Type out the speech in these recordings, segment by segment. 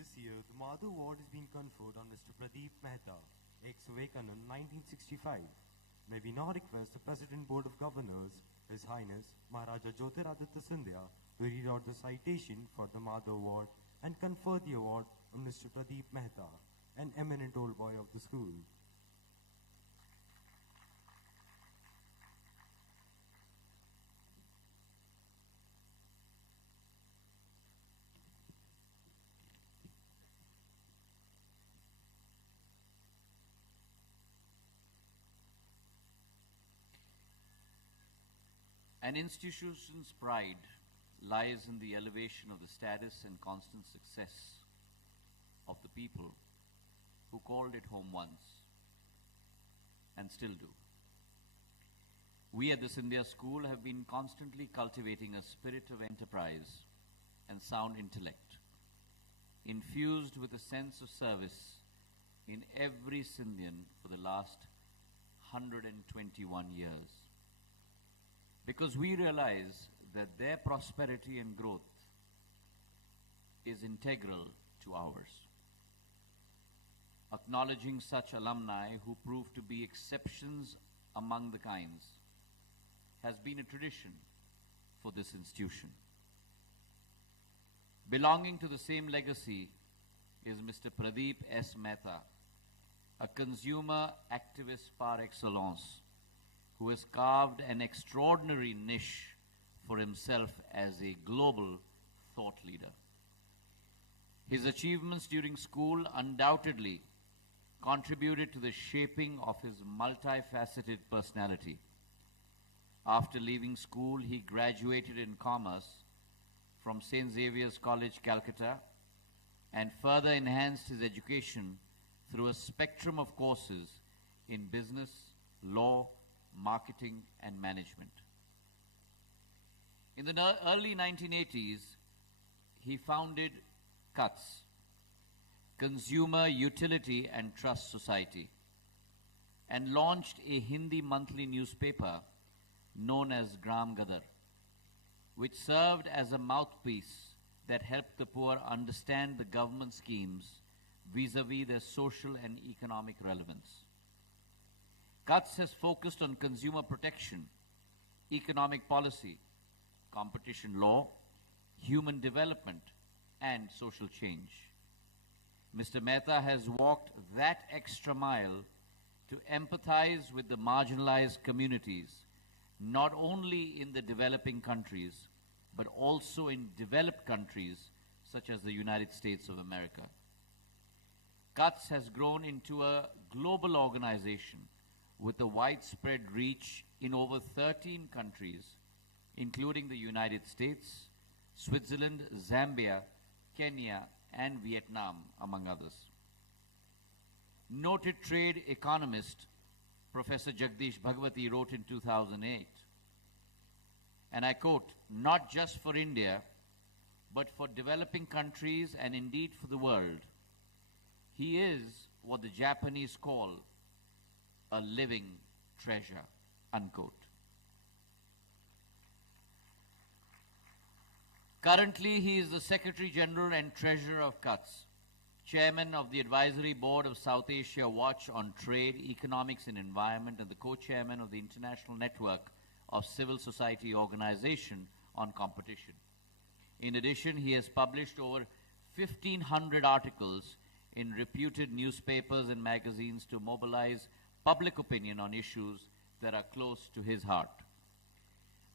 This year, the Madhav Award is being conferred on Mr. Pradeep Mehta, ex-Vivekanand, 1965. May we now request the President Board of Governors, His Highness Maharaja Jyotiraditya Scindia, to read out the citation for the Madhav Award and confer the award on Mr. Pradeep Mehta, an eminent old boy of the school. An institution's pride lies in the elevation of the status and constant success of the people who called it home once and still do. We at the Scindia School have been constantly cultivating a spirit of enterprise and sound intellect, infused with a sense of service in every Scindian for the last 121 years. Because we realize that their prosperity and growth is integral to ours. Acknowledging such alumni who prove to be exceptions among the kinds has been a tradition for this institution. Belonging to the same legacy is Mr. Pradeep S. Mehta, a consumer activist par excellence, who has carved an extraordinary niche for himself as a global thought leader. His achievements during school undoubtedly contributed to the shaping of his multifaceted personality. After leaving school, he graduated in commerce from St. Xavier's College, Calcutta, and further enhanced his education through a spectrum of courses in business, law, marketing, and management. In the early 1980s, he founded CUTS, Consumer Utility and Trust Society, and launched a Hindi monthly newspaper known as Gram Gadar, which served as a mouthpiece that helped the poor understand the government schemes vis-a-vis their social and economic relevance. CUTS has focused on consumer protection, economic policy, competition law, human development, and social change. Mr. Mehta has walked that extra mile to empathize with the marginalized communities, not only in the developing countries, but also in developed countries such as the United States of America. CUTS has grown into a global organization with a widespread reach in over 13 countries, including the United States, Switzerland, Zambia, Kenya, and Vietnam, among others. Noted trade economist Professor Jagdish Bhagwati wrote in 2008, and I quote, "Not just for India, but for developing countries and indeed for the world, he is what the Japanese call a living treasure," unquote. Currently, he is the Secretary General and Treasurer of CUTS, Chairman of the Advisory Board of South Asia Watch on Trade, Economics and Environment, and the Co-Chairman of the International Network of Civil Society Organization on Competition. In addition, he has published over 1,500 articles in reputed newspapers and magazines to mobilize public opinion on issues that are close to his heart.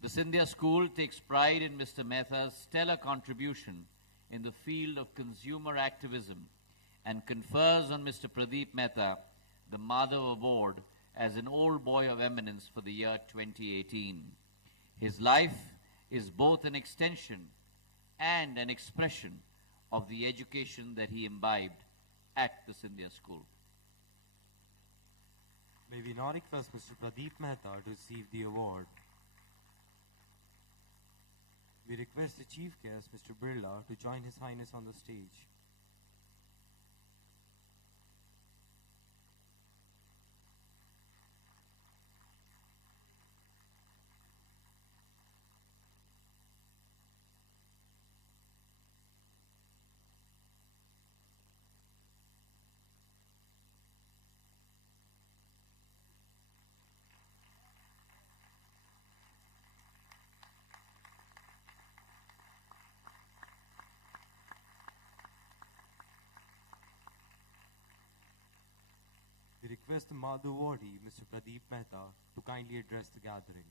The Scindia School takes pride in Mr. Mehta's stellar contribution in the field of consumer activism and confers on Mr. Pradeep Mehta the Madhav Award as an old boy of eminence for the year 2018. His life is both an extension and an expression of the education that he imbibed at the Scindia School. May we now request Mr. Pradeep Mehta to receive the award. We request the Chief Guest, Mr. Birla, to join His Highness on the stage. request the Madhawadi, Mr. Pradeep Mehta, to kindly address the gathering.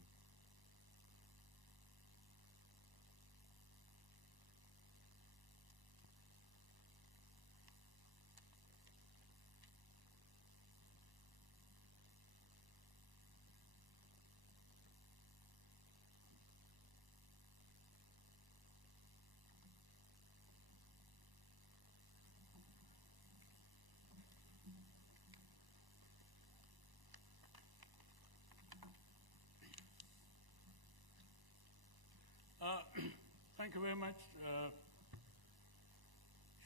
Thank you very much,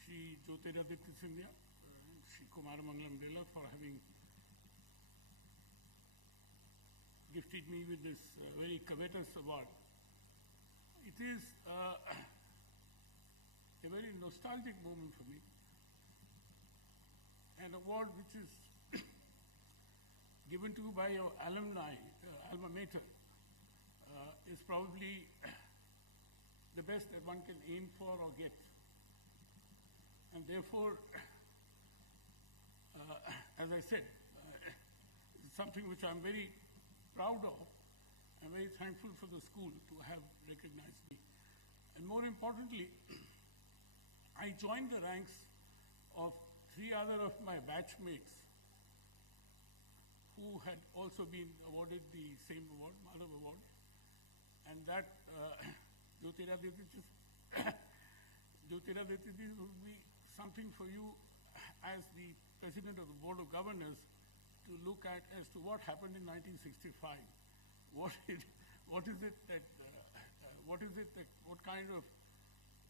Shri Jyotiraditya Scindia, Shri Kumaramangalam Birla, for having gifted me with this very covetous award. It is a very nostalgic moment for me. An award which is given to you by your alumni, alma mater, is probably the best that one can aim for or get. And therefore, as I said, it's something which I'm very proud of. I'm very thankful for the school to have recognized me. And more importantly, I joined the ranks of 3 other of my batchmates who had also been awarded the same award, Madhav Award. And that Jyotiraditya would be something for you as the President of the Board of Governors to look at as to what happened in 1965. What kind of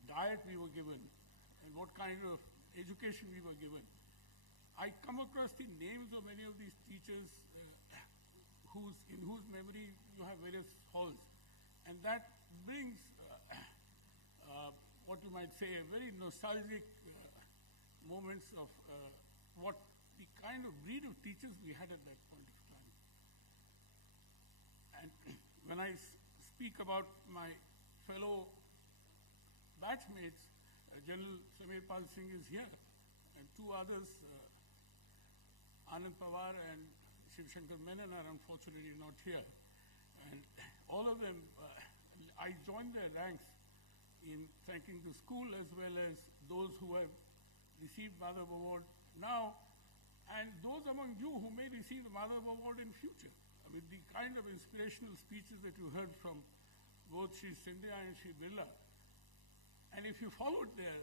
diet we were given and what kind of education we were given. I come across the names of many of these teachers in whose memory you have various halls. And that brings what you might say a very nostalgic moments of what the kind of breed of teachers we had at that point of time. And when I speak about my fellow batchmates, General Samir Pal Singh is here, and 2 others, Anand Pawar and Shiv Shankar Menon, are unfortunately not here. And all of them, I joined their ranks in thanking the school as well as those who have received Madhav Award now, and those among you who may receive the Madhav Award in future. I mean, the kind of inspirational speeches that you heard from both Shri Scindia and Shri Birla, and if you followed their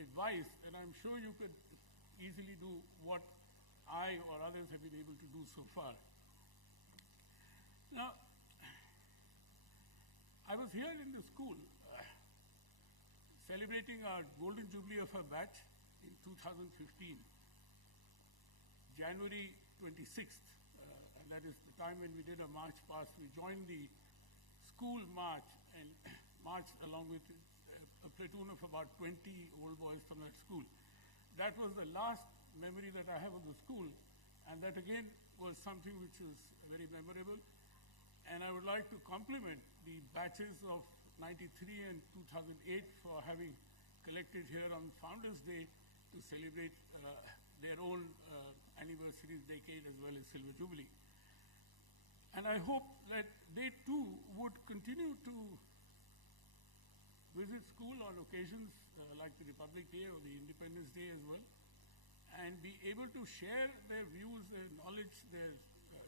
advice, then I'm sure you could easily do what I or others have been able to do so far. Now, I was here in the school celebrating our golden jubilee of our batch in 2015, January 26th, and that is the time when we did a march past. We joined the school march and marched along with a platoon of about 20 old boys from that school. That was the last memory that I have of the school, and that again was something which was very memorable. And I would like to compliment the batches of 93 and 2008 for having collected here on Founders Day to celebrate their own anniversaries, decade, as well as Silver Jubilee. And I hope that they too would continue to visit school on occasions like the Republic Day or the Independence Day as well, and be able to share their views, their knowledge, their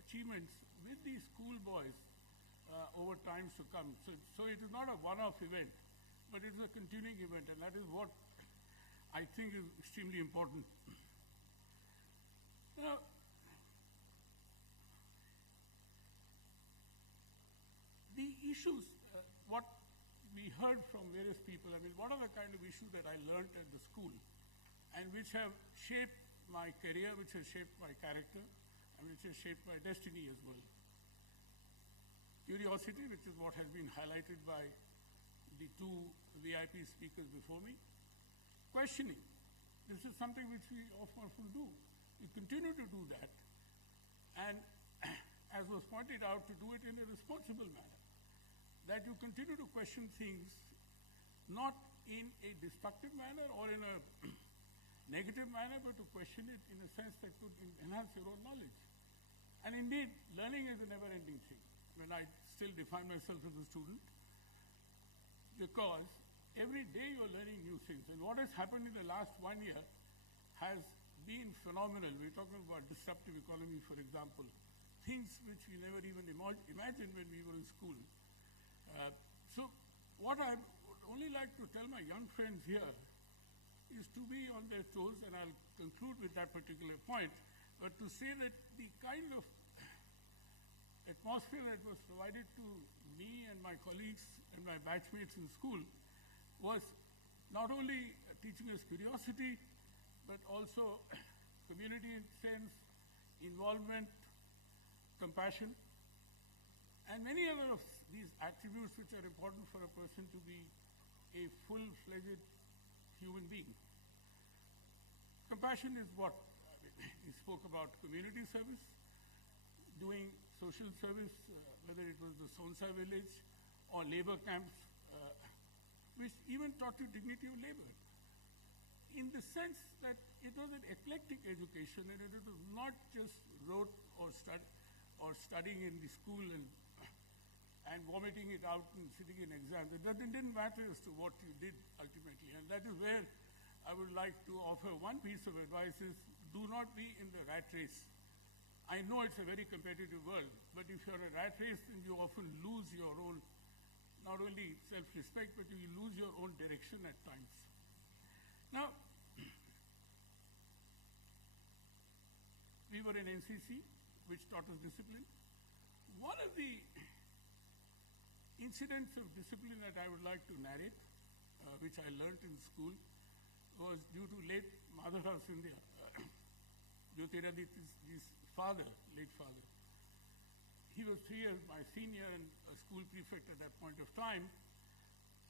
achievements with these school boys over times to come. So it is not a one-off event, but it is a continuing event, and that is what I think is extremely important. Now, the issues, what we heard from various people, I mean, what are the kind of issues that I learned at the school and which have shaped my career, which has shaped my character, and which has shaped my destiny as well. Curiosity, which is what has been highlighted by the 2 VIP speakers before me. Questioning. This is something which we often do. We continue to do that, and as was pointed out, to do it in a responsible manner. That you continue to question things not in a destructive manner or in a negative manner, but to question it in a sense that could enhance your own knowledge. And indeed, learning is a never-ending thing. When I still define myself as a student, because every day you're learning new things. And what has happened in the last 1 year has been phenomenal. We're talking about disruptive economy, for example, things which we never even imagined when we were in school. So what I would only like to tell my young friends here is to be on their toes, and I'll conclude with that particular point, but to say that the kind of atmosphere that was provided to me and my colleagues and my batchmates in school was not only teaching us curiosity, but also community sense, involvement, compassion, and many other of these attributes which are important for a person to be a full-fledged human being. Compassion is what? He spoke about community service, doing social service, whether it was the Sonsa village or labor camps, which even taught you dignity of labor. In the sense that it was an eclectic education, and it was not just rote or studying in the school and vomiting it out and sitting in exams. It didn't matter as to what you did ultimately, and that is where I would like to offer one piece of advice is do not be in the rat race. I know it's a very competitive world, but if you're a rat race, then you often lose your own, not only self-respect, but you lose your own direction at times. Now, we were in NCC, which taught us discipline. One of the incidents of discipline that I would like to narrate, which I learned in school, was due to late Madhav Scindia, Jyotiraditya's father, late father. He was 3 years my senior and a school prefect at that point of time.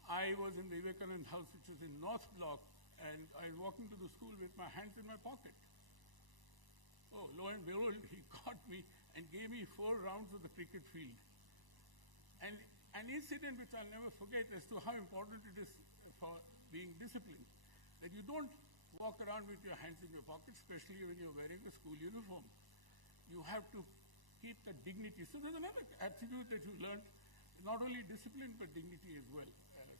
I was in the Vivekanand house, which was in North Block, and I was walking to the school with my hands in my pocket. Oh, lo and behold, he caught me and gave me 4 rounds of the cricket field. And an incident which I'll never forget as to how important it is for being disciplined, that you don't walk around with your hands in your pocket, especially when you're wearing a school uniform. You have to keep the dignity. So there's another attribute that you learned, not only discipline, but dignity as well,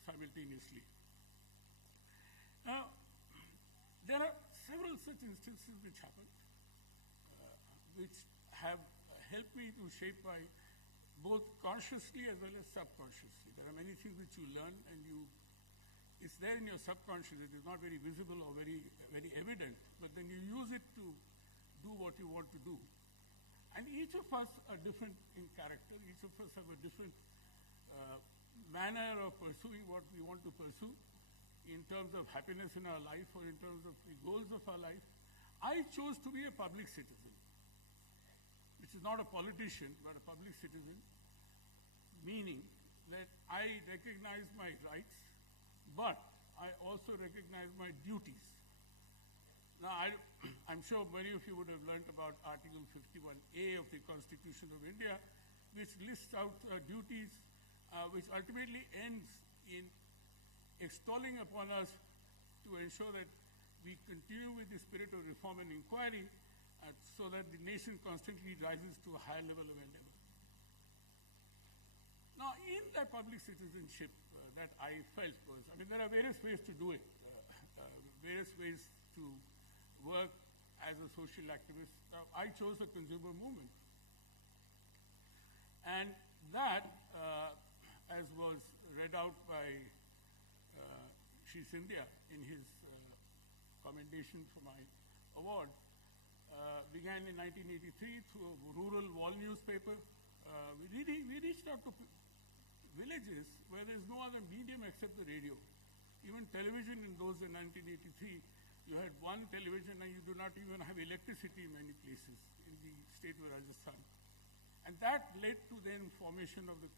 simultaneously. Now, there are several such instances which happened, which have helped me to shape my, both consciously as well as subconsciously. There are many things which you learn and it's there in your subconscious. It is not very visible or very evident, but then you use it to do what you want to do. And each of us are different in character. Each of us have a different manner of pursuing what we want to pursue in terms of happiness in our life or in terms of the goals of our life. I chose to be a public citizen, which is not a politician, but a public citizen, meaning that I recognize my rights, but I also recognize my duties. Now, I'm sure many of you would have learned about Article 51A of the Constitution of India, which lists out duties, which ultimately ends in extolling upon us to ensure that we continue with the spirit of reform and inquiry so that the nation constantly rises to a higher level of endeavor. Now, in that public citizenship that I felt was, I mean, there are various ways to do it, various ways to work as a social activist. I chose the consumer movement. And that, as was read out by Shri Scindia in his commendation for my award, began in 1983 through a rural wall newspaper. We reached out to villages where there's no other medium except the radio. Even television in those in 1983, you had one television and you do not even have electricity in many places in the state of Rajasthan. And that led to then formation of the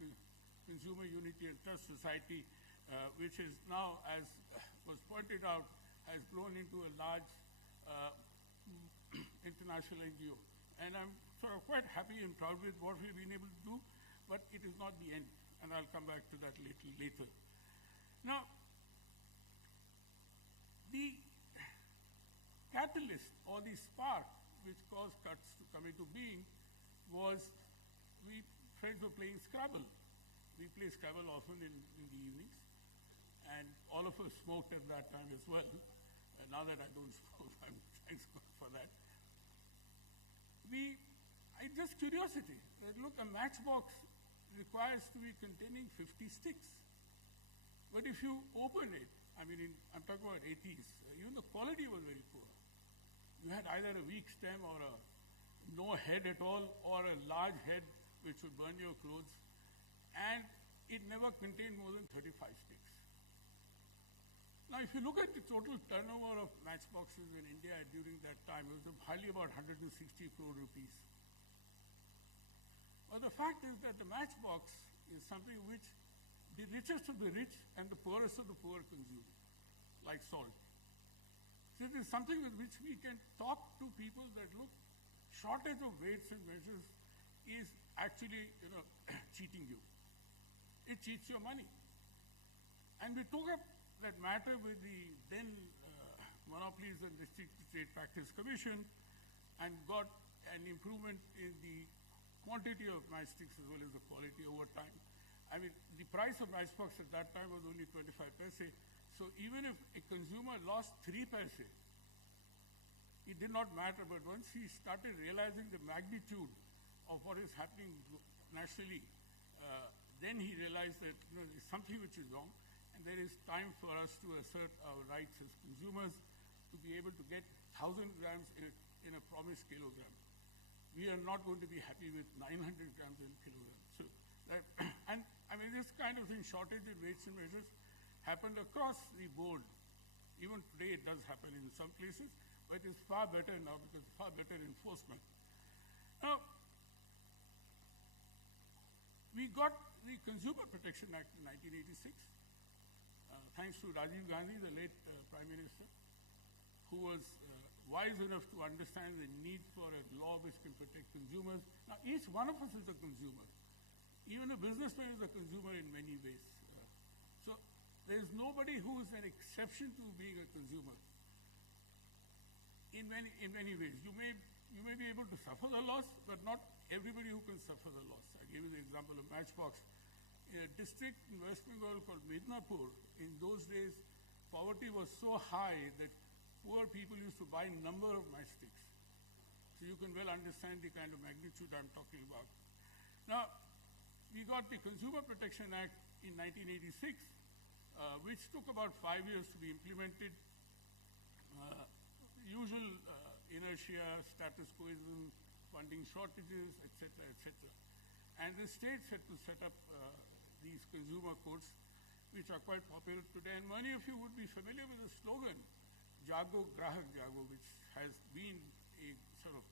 Consumer Unity and Trust Society, which is now, as was pointed out, has grown into a large international NGO. And I'm sort of quite happy and proud with what we've been able to do, but it is not the end, and I'll come back to that little later. Now, the catalyst or the spark which caused cuts to come into being was we friends were playing Scrabble. We play Scrabble often in the evenings, and all of us smoked at that time as well. Now that I don't smoke, thanks God for that. Just curiosity. Look, a matchbox requires to be containing 50 sticks. But if you open it, I'm talking about 80s, even the quality was very poor. You had either a weak stem or no head at all, or a large head which would burn your clothes, and it never contained more than 35 sticks. Now, if you look at the total turnover of matchboxes in India during that time, it was hardly about 160 crore rupees. But the fact is that the matchbox is something which the richest of the rich and the poorest of the poor consume, like salt. So it is something with which we can talk to people that, look, shortage of weights and measures is actually, cheating you. It cheats your money. And we took up that matter with the then Monopolies and Restricted Trade Practice Commission and got an improvement in the quantity of matchsticks as well as the quality over time. The price of matchbox at that time was only 25 paise. So even if a consumer lost 3 paise, it did not matter. But once he started realizing the magnitude of what is happening nationally, then he realized that there's something which is wrong, and there is time for us to assert our rights as consumers to be able to get 1,000 grams in a promised kilogram. We are not going to be happy with 900 grams in a kilogram. So this kind of thing, shortage in weights and measures, happened across the board. Even today it does happen in some places, but it's far better now because of far better enforcement. Now, we got the Consumer Protection Act in 1986, thanks to Rajiv Gandhi, the late Prime Minister, who was wise enough to understand the need for a law which can protect consumers. Now, each one of us is a consumer. Even a businessman is a consumer in many ways. So there is nobody who is an exception to being a consumer. In many ways, you may be able to suffer the loss, but not everybody who can suffer the loss. I gave you the example of matchbox. In a district in West Bengal called Midnapur, in those days, poverty was so high that poor people used to buy a number of matchsticks. So you can well understand the kind of magnitude I'm talking about. Now, we got the Consumer Protection Act in 1986, which took about 5 years to be implemented. Usual inertia, status quoism, funding shortages, etc., etc. And the states had to set up these consumer courts, which are quite popular today. And many of you would be familiar with the slogan, Jago Grahak Jago, which has been a sort of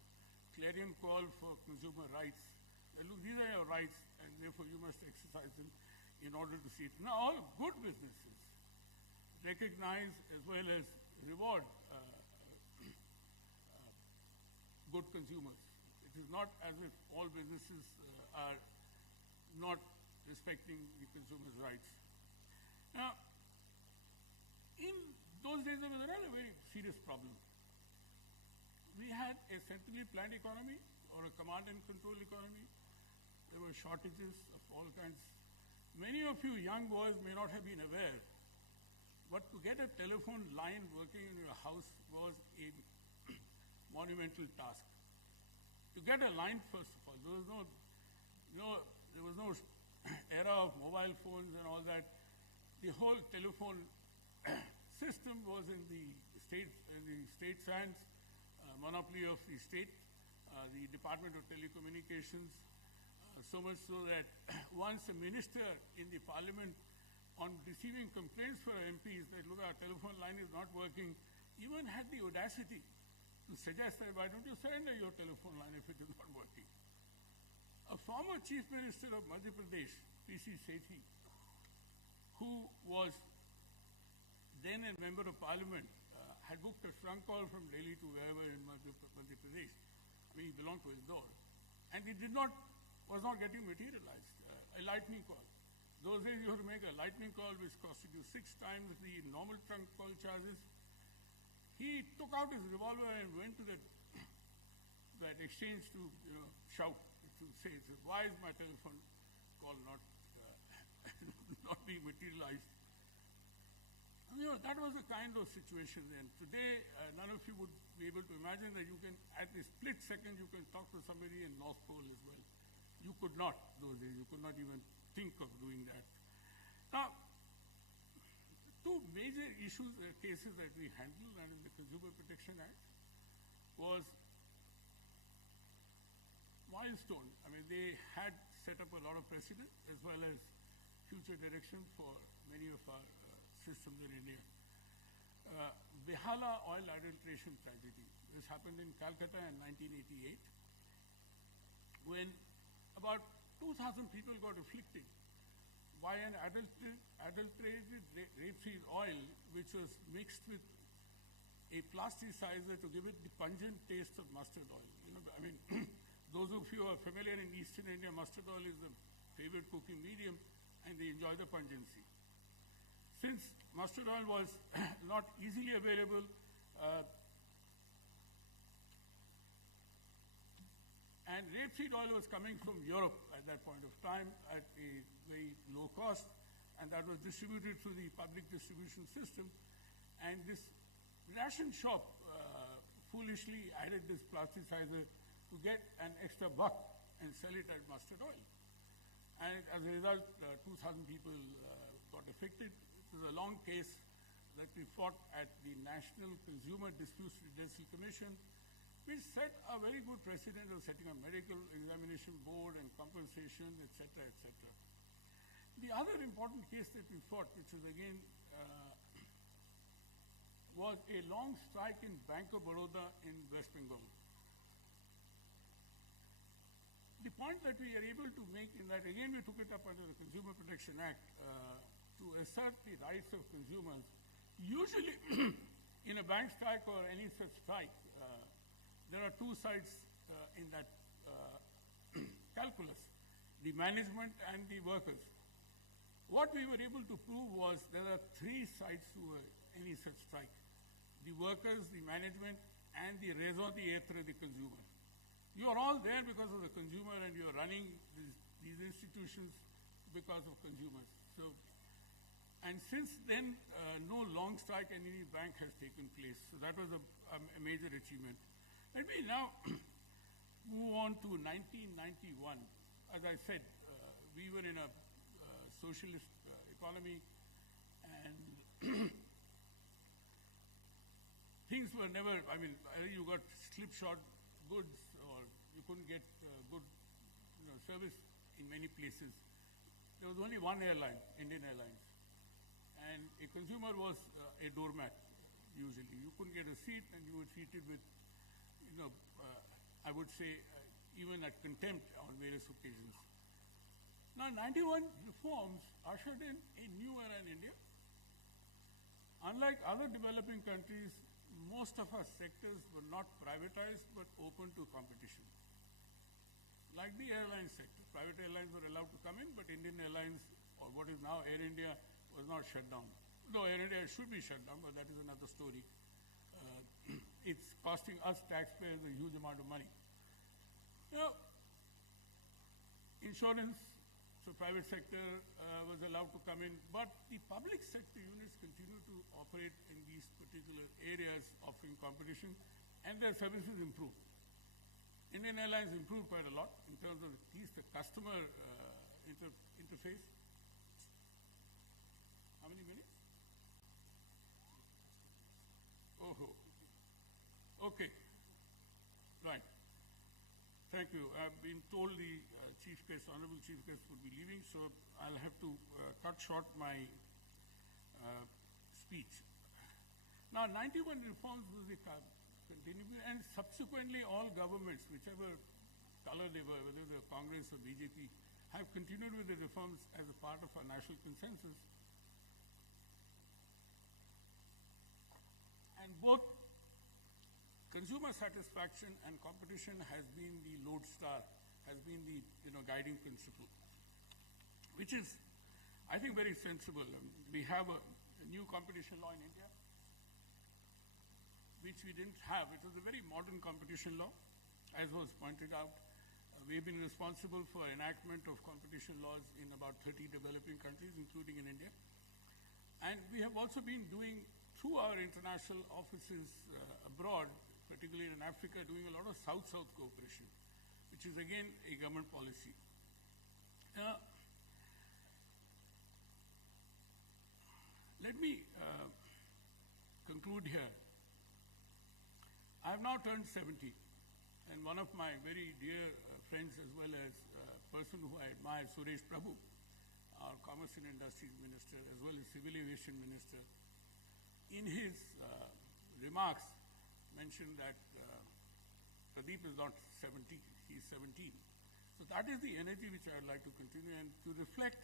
clarion call for consumer rights. Look, these are your rights, and therefore you must exercise them in order to see it. Now, all good businesses recognize as well as reward good consumers. It is not as if all businesses are not respecting the consumer's rights. Now, in those days, there was another very serious problem. We had a centrally planned economy or a command and control economy. There were shortages of all kinds. Many of you young boys may not have been aware, but to get a telephone line working in your house was a monumental task. To get a line, first of all, there was no era of mobile phones and all that. The whole telephone system was in the state's hands, monopoly of the state, the Department of Telecommunications, so much so that once a minister in the parliament, on receiving complaints from MPs that, look, our telephone line is not working, even had the audacity to suggest that, why don't you surrender your telephone line if it is not working? A former Chief Minister of Madhya Pradesh, P.C. Sethi, who was then a member of parliament, had booked a trunk call from Delhi to wherever in Madhya Pradesh. He belonged to Indore. And it was not getting materialized, a lightning call. Those days you have to make a lightning call which costed you 6 times the normal trunk call charges. he took out his revolver and went to that exchange to shout, to say, why is my telephone call not not being materialized? That was the kind of situation then. Today, none of you would be able to imagine that you can, at a split second, you can talk to somebody in North Pole as well. You could not those days. You could not even think of doing that. Now, two major cases that we handled under the Consumer Protection Act was milestone. I mean, they had set up a lot of precedent as well as future direction for many of our systems in India. Behala oil adulteration tragedy. This happened in Calcutta in 1988 when about 2,000 people got afflicted by an adulterated rapeseed oil which was mixed with a plasticizer to give it the pungent taste of mustard oil. Those of you who are familiar in Eastern India, mustard oil is the favorite cooking medium and they enjoy the pungency. Since mustard oil was not easily available, and rapeseed oil was coming from Europe at that point of time at a very low cost, and that was distributed through the public distribution system. And this ration shop foolishly added this plasticizer to get an extra buck and sell it as mustard oil. And as a result, 2,000 people got affected. It was a long case that we fought at the National Consumer Disputes Redressal Commission, which set a very good precedent of setting a medical examination board and compensation, etc., etc. The other important case that we fought, which was again was a long strike in Bank of Baroda in West Bengal. The point that we are able to make in that, again, we took it up under the Consumer Protection Act to assert the rights of consumers. Usually, in a bank strike or any such strike, there are two sides in that calculus, the management and the workers. What we were able to prove was there are three sides to any such strike: the workers, the management, and the raison d'etre, the consumer. You are all there because of the consumer, and you are running these institutions because of consumers. So, and since then, no long strike in any bank has taken place. So that was a major achievement. Let me now move on to 1991. As I said, we were in a socialist economy, and things were never, you got slipshod goods, or you couldn't get good service in many places. There was only one airline, Indian Airlines, and a consumer was a doormat, usually. You couldn't get a seat, and you were treated with, I would say, even at contempt on various occasions. Now, 91 reforms ushered in a new era in India. Unlike other developing countries, most of our sectors were not privatized but open to competition. Like the airline sector, private airlines were allowed to come in, but Indian Airlines, or what is now Air India, was not shut down. Though Air India should be shut down, but that is another story. It's costing us taxpayers a huge amount of money. Insurance, so private sector was allowed to come in, but the public sector units continue to operate in these particular areas offering competition, and their services improved. Indian Airlines improved quite a lot in terms of at least the customer interface. How many minutes? Oh, okay. Right. Thank you. I've been told the Chief Guest, Honorable Chief Guest, would be leaving, so I'll have to cut short my speech. Now, 91 reforms was the continuing, and subsequently all governments, whichever color they were, whether they were Congress or BJP, have continued with the reforms as a part of our national consensus. And both consumer satisfaction and competition has been the lodestar, has been the guiding principle, which is, I think, very sensible. We have a new competition law in India. which we didn't have. It was a very modern competition law, as was pointed out. We've been responsible for enactment of competition laws in about 30 developing countries, including in India. And we have also been doing, through our international offices abroad, particularly in Africa, doing a lot of South-South cooperation, which is again a government policy. Let me conclude here. I have now turned 70, and one of my very dear friends, as well as a person who I admire, Suresh Prabhu, our Commerce and Industries Minister, as well as Civil Aviation Minister, in his remarks mentioned that Pradeep is not 70, he is 17. So that is the energy which I would like to continue, and to reflect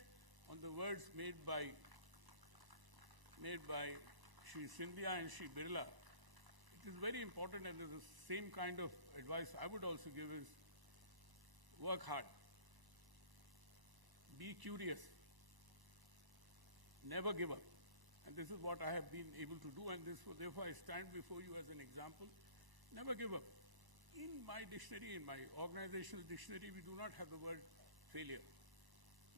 on the words made by Shri Scindia and Shri Birla. It is very important, and the same kind of advice I would also give is work hard, be curious, never give up. And this is what I have been able to do, and therefore I stand before you as an example. Never give up. In my dictionary, in my organizational dictionary, we do not have the word failure.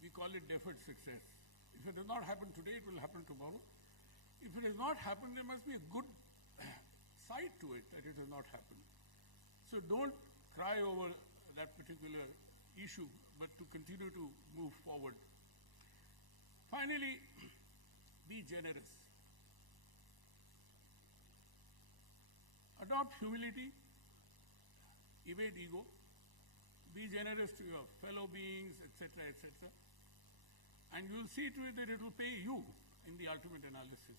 We call it deferred success. If it does not happen today, it will happen tomorrow. If it has not happened, there must be a good side to it that it has not happened. So don't cry over that particular issue, but to continue to move forward. Finally, be generous. Adopt humility, evade ego, be generous to your fellow beings, etc., etc. And you will see to it that it will pay you in the ultimate analysis.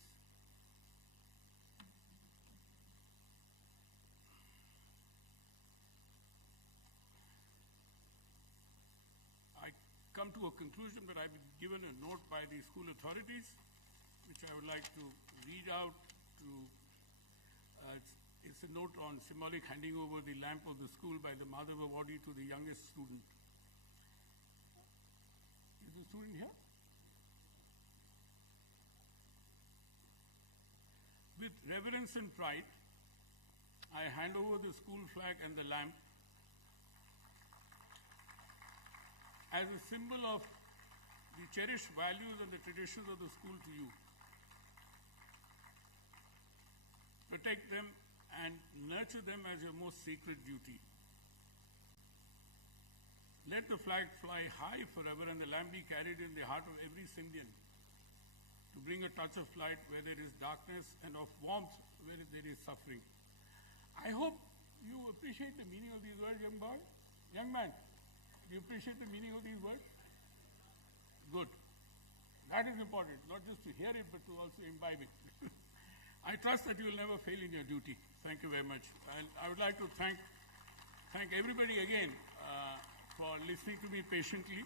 I come to a conclusion, but I've been given a note by the school authorities, which I would like to read out to, it's a note on symbolic handing over the lamp of the school by the Madhav awardee to the youngest student. Is the student here? With reverence and pride, I hand over the school flag and the lamp as a symbol of the cherished values and the traditions of the school to you. Protect them and nurture them as your most sacred duty. Let the flag fly high forever and the lamp be carried in the heart of every Scindian to bring a touch of light where there is darkness and of warmth where there is suffering. I hope you appreciate the meaning of these words, young boy. Young man, do you appreciate the meaning of these words? Good. That is important, not just to hear it, but to also imbibe it. I trust that you will never fail in your duty. Thank you very much. And I would like to thank everybody again for listening to me patiently.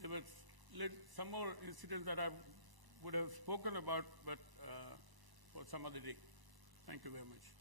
There were some more incidents that I would have spoken about, but for some other day. Thank you very much.